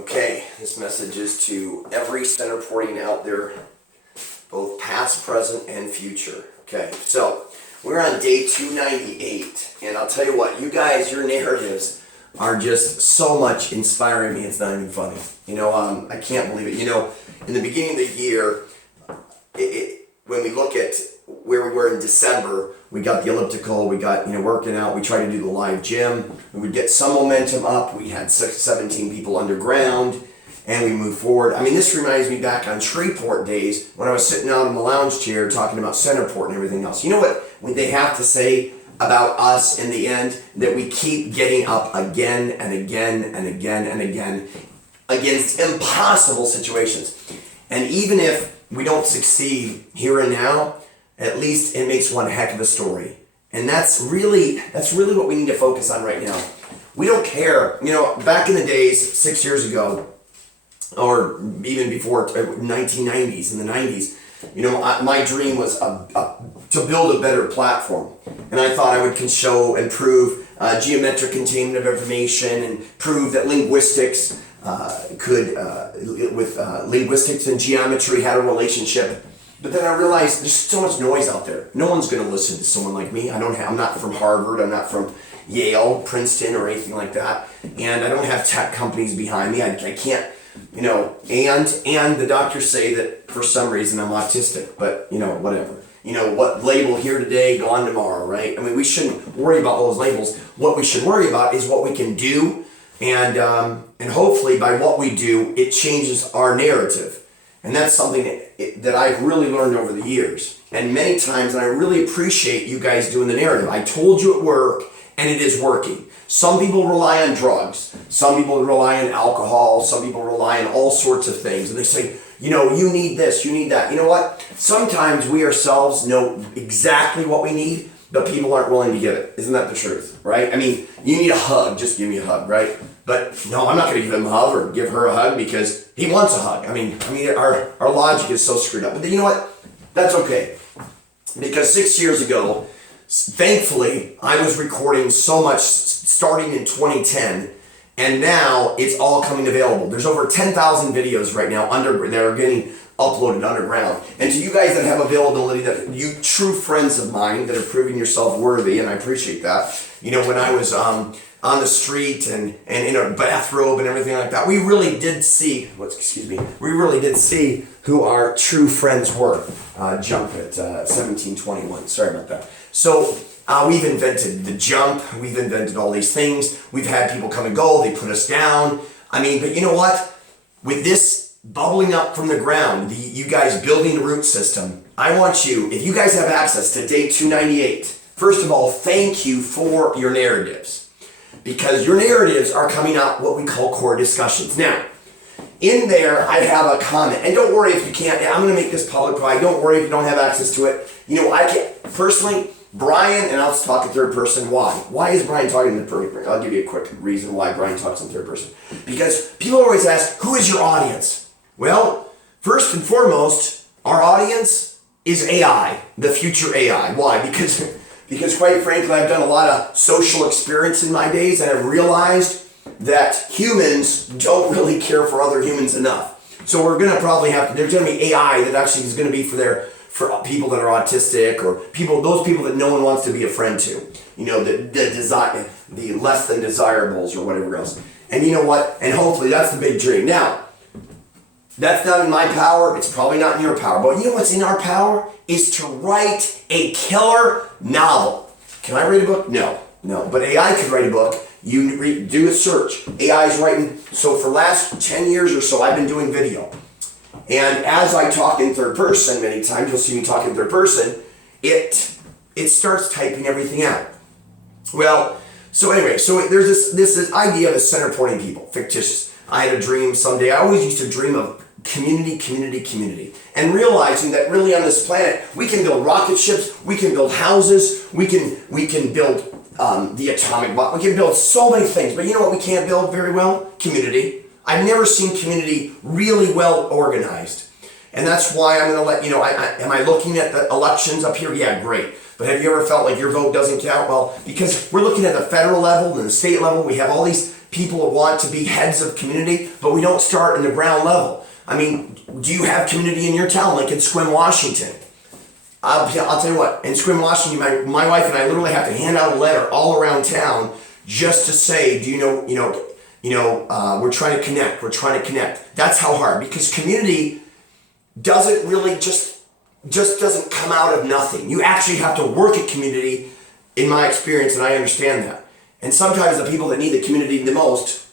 Okay, this message is to every center porting out there, both past, present, and future. Okay, so we're on day 298, and I'll tell you what, you guys, your narratives are just so much inspiring me, it's not even funny. I can't believe it. In the beginning of the year, when we look at where we were in December, we got the elliptical, we got, working out, we tried to do the live gym, we would get some momentum up, we had 17 people underground, and we moved forward. I mean, this reminds me back on Shreveport days when I was sitting out in the lounge chair talking about Centerport and everything else. You know what they have to say about us in the end? That we keep getting up again and again and again and again against impossible situations. And even if we don't succeed here and now, at least it makes one heck of a story. And that's really what we need to focus on right now. We don't care. Back in the days, 6 years ago, or even before, 1990s, in the 90s, my dream was to build a better platform. And I thought I would show and prove geometric containment of information and prove that linguistics linguistics and geometry had a relationship. But then I realized there's so much noise out there. No one's going to listen to someone like me. I'm not from Harvard. I'm not from Yale, Princeton, or anything like that. And I don't have tech companies behind me. I can't, and the doctors say that for some reason I'm autistic, but whatever. What label here today, gone tomorrow, right? I mean, we shouldn't worry about those labels. What we should worry about is what we can do, and hopefully by what we do, it changes our narrative. And that's something that I've really learned over the years. And many times, and I really appreciate you guys doing the narrative. I told you at work, and it is working. Some people rely on drugs. Some people rely on alcohol. Some people rely on all sorts of things. And they say, you need this, you need that. You know what? Sometimes we ourselves know exactly what we need, but people aren't willing to give it. Isn't that the truth, right? I mean, you need a hug, just give me a hug, right? But no, I'm not going to give him a hug or give her a hug because he wants a hug. I mean, our logic is so screwed up. But you know what? That's okay. Because 6 years ago, thankfully, I was recording so much starting in 2010, and now it's all coming available. There's over 10,000 videos right now that are getting uploaded underground. And to you guys that have availability, that you true friends of mine that have proven yourself worthy, and I appreciate that. When I was on the street and in a bathrobe and everything like that, we really did see who our true friends were. Jump at 1721. Sorry about that. So we've invented the jump. We've invented all these things. We've had people come and go. They put us down. But you know what? With this bubbling up from the ground, you guys building the root system, I want you, if you guys have access to day 298, first of all, thank you for your narratives. Because your narratives are coming out what we call core discussions. Now, in there, I have a comment. And don't worry if you can't. I'm going to make this public probably. Don't worry if you don't have access to it. I can't. Personally, Brian, and I'll talk in third person. Why? Why is Brian talking in third person? I'll give you a quick reason why Brian talks in third person. Because people always ask, who is your audience? Well, first and foremost, our audience is AI, the future AI. Why? Because quite frankly, I've done a lot of social experience in my days, and I've realized that humans don't really care for other humans enough. So we're going to probably there's going to be AI that actually is going to be for people that are autistic, or those people that no one wants to be a friend to. The less than desirables or whatever else. And you know what? And hopefully that's the big dream. Now, that's not in my power. It's probably not in your power. But you know what's in our power? Is to write a killer novel. Can I write a book? No. But AI could write a book. You do a search. AI is writing. So for the last 10 years or so, I've been doing video. And as I talk in third person, many times you'll see me talk in third person, it starts typing everything out. Well, so anyway, there's this idea of center pointing people, fictitious. I had a dream someday. I always used to dream of community, and realizing that really on this planet we can build rocket ships, we can build houses, we can build the atomic bomb, we can build so many things. But you know what we can't build very well? Community. I've never seen community really well organized, and that's why I'm going to let you know. Am I looking at the elections up here? Yeah, great. But have you ever felt like your vote doesn't count? Well, because we're looking at the federal level and the state level, we have all these people want to be heads of community, but we don't start in the ground level. I mean, do you have community in your town, like in Sequim, Washington? I'll tell you what, in Sequim, Washington, my wife and I literally have to hand out a letter all around town just to say, do you know, we're trying to connect. We're trying to connect. That's how hard, because community doesn't really just doesn't come out of nothing. You actually have to work at community, in my experience, and I understand that. And sometimes the people that need the community the most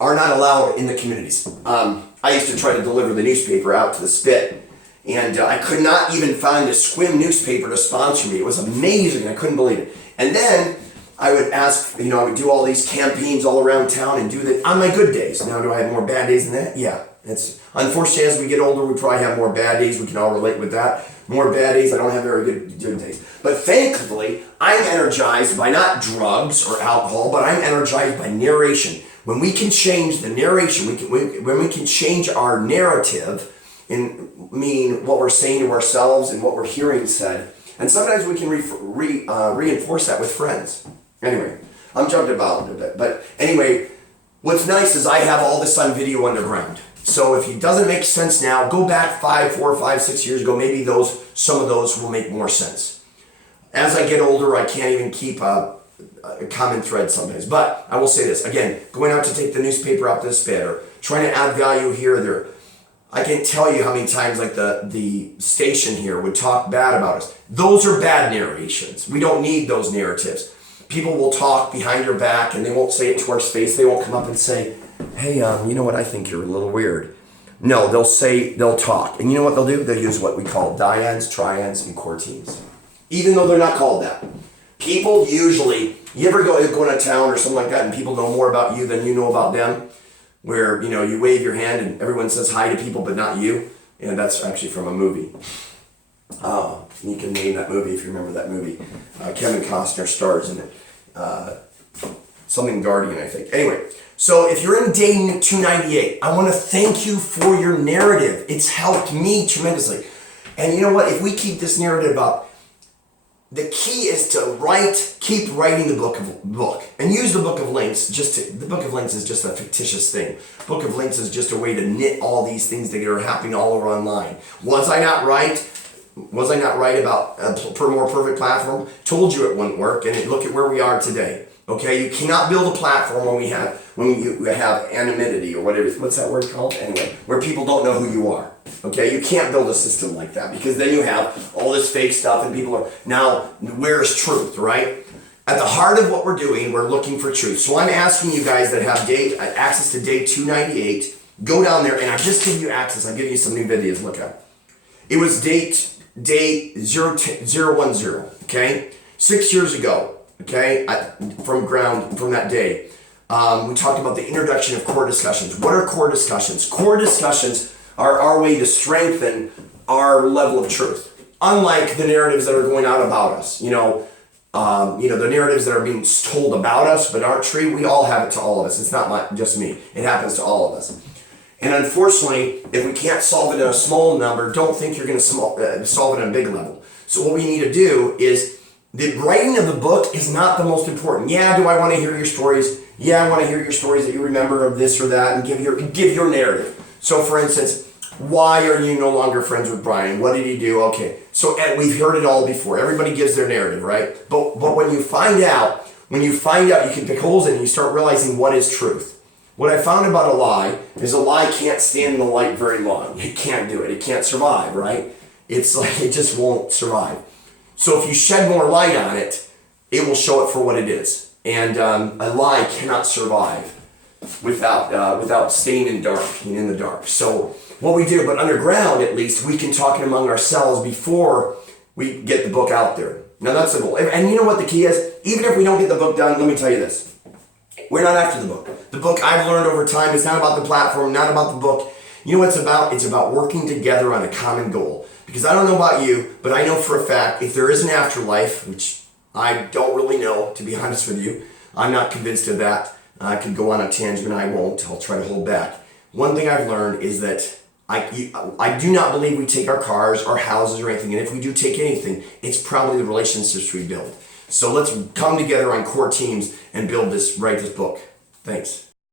are not allowed in the communities. I used to try to deliver the newspaper out to the Spit, and I could not even find a Sequim newspaper to sponsor me. It was amazing. I couldn't believe it. And then I would ask, I would do all these campaigns all around town and do that on my good days. Now, do I have more bad days than that? Yeah. It's unfortunately, as we get older, we probably have more bad days. We can all relate with that. More bad days. I don't have very good days. But thankfully, I'm energized by not drugs or alcohol, but I'm energized by narration. When we can change the narration, when we can change our narrative, and mean what we're saying to ourselves and what we're hearing said, and sometimes we can reinforce that with friends. Anyway, I'm jumping about a little bit, but anyway, what's nice is I have all this on video underground. So if it doesn't make sense now, go back 4, 5, 6 years ago. Maybe some of those will make more sense. As I get older, I can't even keep a common thread sometimes. But I will say this again: going out to take the newspaper out to the Spit, or trying to add value here or there. I can't tell you how many times like the station here would talk bad about us. Those are bad narrations. We don't need those narratives. People will talk behind your back and they won't say it to our face. They won't come up and say, hey, you know what, I think you're a little weird. No, they'll talk. And you know what they'll do? They'll use what we call diads, triads, and quarteens. Even though they're not called that. People usually, you ever go into town or something like that and people know more about you than you know about them? Where, you wave your hand and everyone says hi to people, but not you. And that's actually from a movie. You can name that movie if you remember that movie. Kevin Costner stars in it. Something Guardian, I think. Anyway, so if you're in day 298, I want to thank you for your narrative. It's helped me tremendously. And you know what? If we keep this narrative up, the key is to keep writing the book, and use the book of links. The book of links is just a fictitious thing. Book of links is just a way to knit all these things that are happening all over online. Was I not right? Was I not right about a more perfect platform? Told you it wouldn't work, and look at where we are today. Okay, you cannot build a platform when you have anonymity or whatever. What's that word called? Anyway, where people don't know who you are. Okay, you can't build a system like that, because then you have all this fake stuff and people are, now, where's truth, right? At the heart of what we're doing, we're looking for truth. So I'm asking you guys that have access to day 298, go down there, and I've just given you access. I'm giving you some new videos, look at. It was day 010, okay? 6 years ago, okay, from that day, we talked about the introduction of core discussions. What are core discussions? Core discussions are our way to strengthen our level of truth. Unlike the narratives that are going out about us, the narratives that are being told about us but aren't true, we all have it to all of us. It's not just me. It happens to all of us. And unfortunately, if we can't solve it in a small number, don't think you're going to solve it on a big level. So what we need to do is, the writing of the book is not the most important. Yeah, do I want to hear your stories? Yeah, I want to hear your stories that you remember of this or that, and give your narrative. So for instance, why are you no longer friends with Brian? What did he do? Okay, so we've heard it all before. Everybody gives their narrative, right? But when you find out, you can pick holes in it and you start realizing what is truth. What I found about a lie is a lie can't stand in the light very long. It can't do it. It can't survive, right? It's like it just won't survive. So if you shed more light on it, it will show it for what it is. And a lie cannot survive without staying in the dark. So what we do, but underground at least, we can talk among ourselves before we get the book out there. Now that's the goal. And you know what the key is? Even if we don't get the book done, let me tell you this. We're not after the book. The book, I've learned over time, it's not about the platform, not about the book. You know what it's about? It's about working together on a common goal. Because I don't know about you, but I know for a fact, if there is an afterlife, which I don't really know, to be honest with you, I'm not convinced of that. I could go on a tangent, I won't. I'll try to hold back. One thing I've learned is that I do not believe we take our cars, our houses, or anything. And if we do take anything, it's probably the relationships we build. So let's come together on core teams and write this book. Thanks.